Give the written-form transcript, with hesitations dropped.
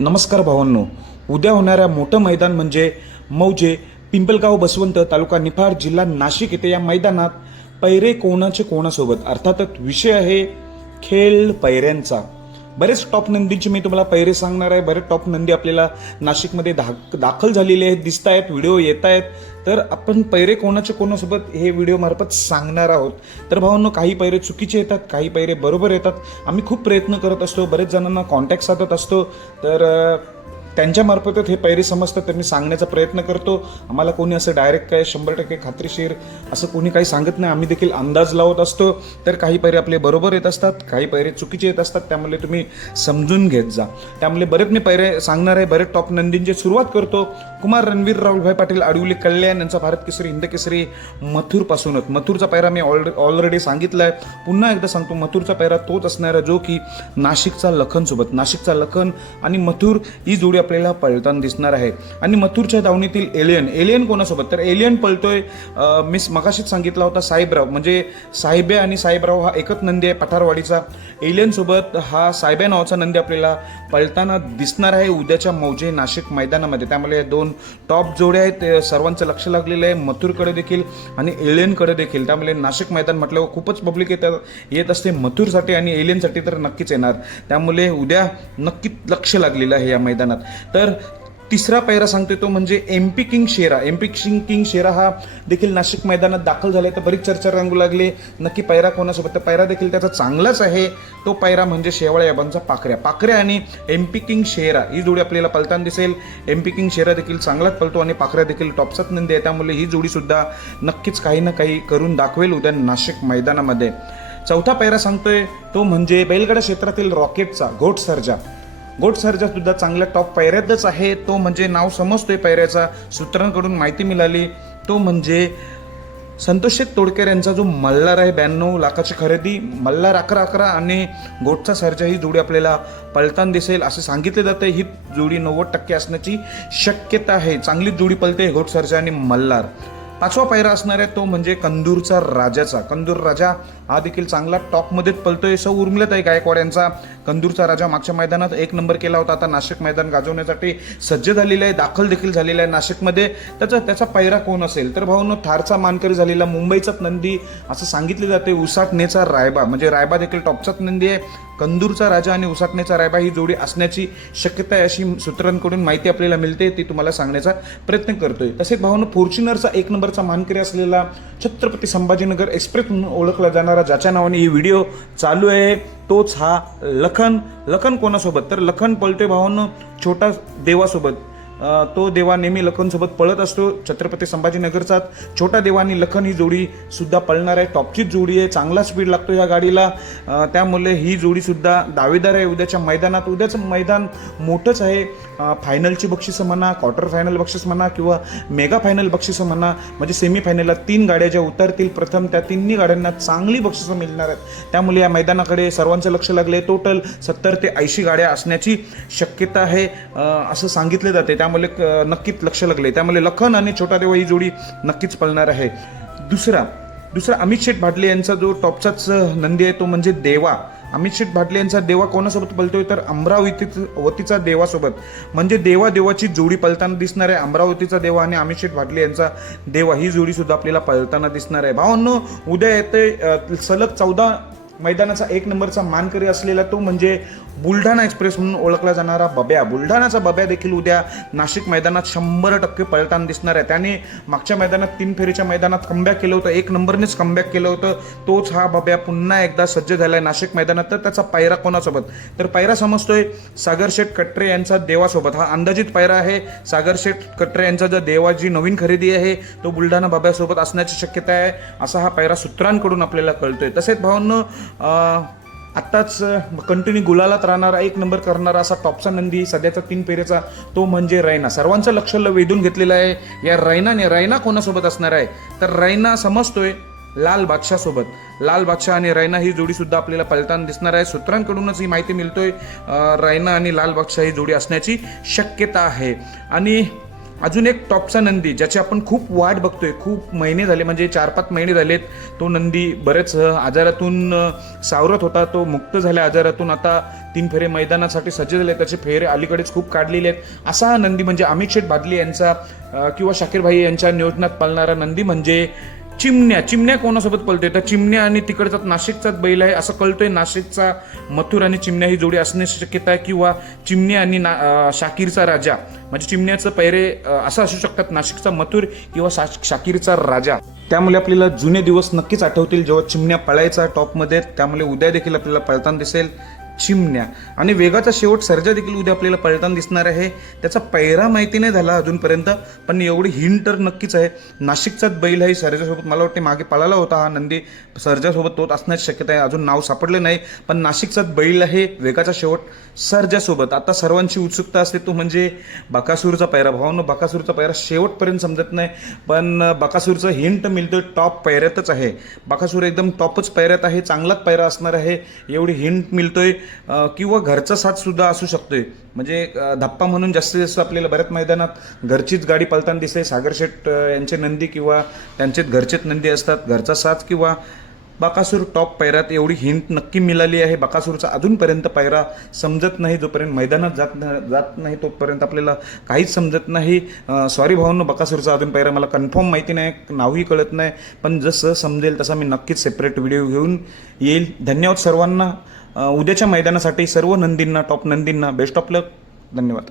नमस्कार भावांनो. उद्या होणाऱ्या मोठं मैदान म्हणजे मौजे पिंपलगाव बसवंत तालुका निफाड जिल्हा नाशिक येथे या मैदानात पैरे कोणाचे कोणासोबत अर्थातच विषय आहे खेळ पैऱ्यांचा. बरेच टॉप नंदींचे मी तुम्हाला पैरे सांगणार आहे. बरेच टॉप नंदी आपल्याला नाशिकमध्ये दाखल झालेले आहेत, दिसत आहेत, व्हिडिओ येत आहेत. तर आपण पैरे कोणाचे कोणासोबत हे व्हिडिओ मार्फत सांगणार आहोत. तर भावांनो, काही पैरे चुकीचे येतात, काही पैरे बरोबर येतात. आम्ही खूप प्रयत्न करत असतो, बरेच जणांना कॉन्टॅक्ट साधत असतो. तर त्यांच्यामार्फतच हे पैरे समजतात, तर मी सांगण्याचा प्रयत्न करतो. आम्हाला कोणी असं डायरेक्ट काय 100% खात्रीशीर असं कोणी काही सांगत नाही. आम्ही देखील अंदाज लावत असतो. तर काही पैरे आपले बरोबर येत असतात, काही पैरे चुकीचे येत असतात. त्यामुळे तुम्ही समजून घेत जा. त्यामुळे बरेच मी पैरे सांगणार आहे. बरेच टॉप नंदींची सुरुवात करतो. कुमार रणवीर राहुलभाई पाटील आडुली कल्याण यांचा भारत केसरी हिंद केसरी मथुरपासूनच. मथुरचा पैरा मी ऑलरेडी सांगितला आहे, पुन्हा एकदा सांगतो. मथुरचा पैरा तोच असणार आहे जो की नाशिकचा लखनसोबत. नाशिकचा लखन आणि मथुर ही जोडी आपल्याला पळताना दिसणार आहे. आणि मथुरच्या दावणीतील एलियन कोणासोबत? तर एलियन पळतोय मी मगाशीच सांगितला होता साहेबराव, म्हणजे साहेब्या आणि साहेबराव हा एकच नंदी आहे पठारवाडीचा. एलियन सोबत हा साहेब्या नावाचा नंदी आपल्याला पळताना दिसणार आहे उद्याच्या मौजे नाशिक मैदानामध्ये. त्यामुळे दोन टॉप जोड्या आहेत, सर्वांचं लक्ष लागलेलं आहे मथुरकडे देखील आणि एलियनकडे देखील. त्यामुळे नाशिक मैदान म्हटल्यावर खूपच पब्लिक येत असते मथुरसाठी आणि एलियनसाठी तर नक्कीच येणार. त्यामुळे उद्या नक्कीच लक्ष लागलेलं आहे या मैदानात. तर तिसरा पैरा सांगतोय तो म्हणजे एमपी किंग शेरा हा देखील नाशिक मैदानात दाखल झालाय. तर बरीच चर्चा रंगू लागली नक्की पैरा कोणासोबत. तर पैरा देखील त्याचा चांगलाच आहे. तो पैरा म्हणजे शेवाळे याबांचा पाखऱ्या आणि एमपी किंग शेरा ही जोडी आपल्याला पळताना दिसेल. एमपी किंग शेरा देखील चांगलाच पळतो आणि पाखऱ्या देखील टॉपचाच नंदी आहे. त्यामुळे ही जोडी सुद्धा नक्कीच काही ना काही करून दाखवेल उद्या नाशिक मैदानामध्ये. चौथा पैरा सांगतोय तो म्हणजे बैलगाडा क्षेत्रातील रॉकेटचा घोट सर्जा सुद्धा चांगल्या टॉप पैऱ्यातच आहे. तो म्हणजे नाव समजतोय पैऱ्याचा, सूत्रांकडून माहिती मिळाली. तो म्हणजे संतोष तोडकर यांचा जो मल्हार आहे, 92 लाखाची खरेदी, मल्हार 11 आणि घोटचा सर्जा ही जोडी आपल्याला पळताना दिसेल असे सांगितले जाते. ही जोडी 90% असण्याची शक्यता आहे. चांगलीच जोडी पळते घोट सर्जा आणि मल्हार. पाचवा पैरा असणार आहे तो म्हणजे कंदूरचा कंदूर राजा हा देखील चांगला टॉपमध्येच पळतोय. उर्मिलाताई गायकवाड यांचा कंदूरचा राजा मागच्या मैदानात 1 नंबर केला होता. आता नाशिक मैदान गाजवण्यासाठी सज्ज झालेला आहे, दाखल देखील झालेला आहे नाशिकमध्ये. त्याचा पैरा कोण असेल? तर भाऊंनो, थारचा मानकरी झालेला मुंबईचाच नंदी असं सांगितले जाते उसाटणेचा रायबा, म्हणजे रायबा देखील टॉपचाच नंदी आहे. कंदूरचा राजा आणि उसाटणेचा रायबा ही जोडी असण्याची शक्यता आहे अशी सूत्रांकडून माहिती आपल्याला मिळते, ती तुम्हाला सांगण्याचा प्रयत्न करतोय. तसेच भाऊंनो, फॉर्च्युनरचा 1 नंबरचा मानकरी असलेला छत्रपती संभाजीनगर एक्सप्रेस म्हणून ओळखला जाणारा ज्याच्या नावाने ही व्हिडिओ चालू आहे तोच हा लखन कोणासोबत? तर लखन पळतोय भावांनो छोटा देवासोबत. तो देवा नेहमी लखनसोबत पळत असतो. छत्रपती संभाजीनगरचा छोटा देवा आणि लखन ही जोडी सुद्धा पळणार आहे. टॉपचीच जोडी आहे, चांगला स्पीड लागतो या गाडीला. त्यामुळे ही जोडी सुद्धा दावेदार आहे उद्याच्या मैदानात. उद्याचं मैदान मोठंच आहे. फायनलची बक्षिसं म्हणा, क्वार्टर फायनल बक्षीस म्हणा किंवा मेगा फायनल बक्षिसं म्हणा, म्हणजे सेमीफायनलला 3 गाड्या ज्या उतरतील प्रथम त्या 3 गाड्यांना चांगली बक्षिसं मिळणार आहेत. त्यामुळे या मैदानाकडे सर्वांचं लक्ष लागले. टोटल 70 ते 80 गाड्या असण्याची शक्यता आहे असं सांगितले जाते. त्यामुळे नक्कीच लक्ष लागले. त्यामुळे लखन आणि छोटा देवा ही जोडी नक्कीच पळणार आहे. दुसरा अमित शेठ भाटले यांचा जो टॉपचाच नंदी आहे तो म्हणजे देवा. अमित शेठ भाटले यांचा देवा कोणासोबत पळतोय? तर अमरावतीचा देवासोबत, म्हणजे देवाची जोडी पळताना दिसणार आहे. अमरावतीचा देवा आणि अमित शेठ भाटले यांचा देवा ही जोडी सुद्धा आपल्याला पळताना दिसणार आहे. भावांनो, उद्या येते सलग 14 मैदानाचा 1 नंबरचा मानकरी असलेला तो म्हणजे बुलढाणा एक्सप्रेस म्हणून ओळखला जाणारा बब्या. बुलढाणाचा बब्या देखील उद्या नाशिक मैदानात 100% पळताना दिसणार आहे. त्याने मागच्या मैदानात 3 फेरीच्या मैदानात कमबॅक केलं होतं, 1 नंबरनेच कमबॅक केलं होतं. तोच हा बब्या पुन्हा एकदा सज्ज झालाय नाशिक मैदानात. तर त्याचा पैरा कोणासोबत? तर पैरा समजतोय सागरशेठ कटरे यांचा देवासोबत. हा अंदाजित पैरा आहे. सागरशेठ कटरे यांचा जो देवाची नवीन खरेदी आहे तो बुलढाणा बब्यासोबत असण्याची शक्यता आहे असा हा पैरा सूत्रांकडून आपल्याला कळतोय. तसेच भावांनो, आत्ताच कंटिन्यू गुलालात राहणारा 1 नंबर करणारा असा टॉपचा नंदी सध्याचा 3 फेरीचा तो म्हणजे रैना. सर्वांचं लक्ष वेधून घेतलेलं आहे या रैना कोणासोबत असणार आहे? तर रैना समजतोय लाल बादशाह आणि रैना ही जोडी सुद्धा आपल्याला पळताना दिसणार आहे. सूत्रांकडूनच ही माहिती मिळतोय रैना आणि लाल बादशाह ही जोडी असण्याची शक्यता आहे. आणि अजून एक टॉपचा नंदी ज्याची आपण खूप वाट बघतोय, खूप महिने झाले, म्हणजे 4-5 महिने झालेत तो नंदी बरेच आजारातून सावरत होता, तो मुक्त झाल्या आजारातून, आता 3 फेरे मैदानासाठी सज्ज झाले, त्याचे फेरे अलीकडेच खूप काढलेले आहेत. असा हा नंदी म्हणजे अमित शेठ भादले यांचा किंवा शाकीर भाई यांच्या नियोजनात पाळणारा नंदी म्हणजे चिमण्या. चिमण्या कोणासोबत पळतोय तर चिमण्या आणि तिकडचा नाशिकचाच बैल आहे असं कळतोय. नाशिकचा मथुर आणि चिमण्या ही जोडी असण्याची शक्यता आहे, किंवा चिमण्या आणि शाकीरचा राजा, म्हणजे चिमण्याचं पैरे असं असू शकतात, नाशिकचा मथुर किंवा शाकीरचा राजा. त्यामुळे आपल्याला जुने दिवस नक्कीच आठवतील जेव्हा चिमण्या पळायचा टॉपमध्ये. त्यामुळे उद्या देखील आपल्याला पळताना दिसेल चिमण्या. आणि वेगाचा शेवट सर्जा देखील उद्या आपल्याला पळताना दिसणार आहे. त्याचा पैरा माहिती नाही झाला अजूनपर्यंत, पण एवढी हिंट तर नक्कीच आहे. नाशिकचाच बैल आहे सर्जासोबत, मला वाटते मागे पळाला होता हा नंदी सर्जासोबत, तोच असण्याची शक्यता आहे. अजून नाव सापडले नाही, पण नाशिकचाच बैल आहे. वेगाचा शेवट सर्जासोबत. आता सर्वांची उत्सुकता असते तो म्हणजे बकासूरचा पैरा. भावानं बकासूरचा पैरा शेवटपर्यंत समजत नाही, पण बकासूरचं हिंट मिळतं टॉप पैऱ्यातच आहे. बकासूर एकदम टॉपच पैऱ्यात आहे, चांगलाच पैरा असणार आहे एवढी हिंट मिळतोय. किंवा घरचा साथ सुद्धा असू शकतोय, म्हणजे धप्पा म्हणून जास्तीत जास्त आपल्याला बऱ्याच मैदानात घरचीच गाडी पळताना दिसते. सागर शेठ यांचे नंदी किंवा त्यांचेच घरचेच नंदी असतात. घरचा साथ किंवा बकासूर टॉप पैरात एवढी हिंट नक्की मिळाली आहे. बकासूरचा अजूनपर्यंत पैरा समजत नाही, जोपर्यंत मैदानात जात नाही तोपर्यंत आपल्याला काहीच समजत नाही. सॉरी भावांनो, बकासूरचा अजून पैरा मला कन्फर्म माहिती नाही, नावही कळत नाही, पण जसं समजेल तसा मी नक्कीच सेपरेट व्हिडिओ घेऊन येईल. धन्यवाद सर्वांना. उद्याच्या मैदानासाठी सर्व नंदींना, टॉप नंदींना बेस्ट ऑफ लक. धन्यवाद.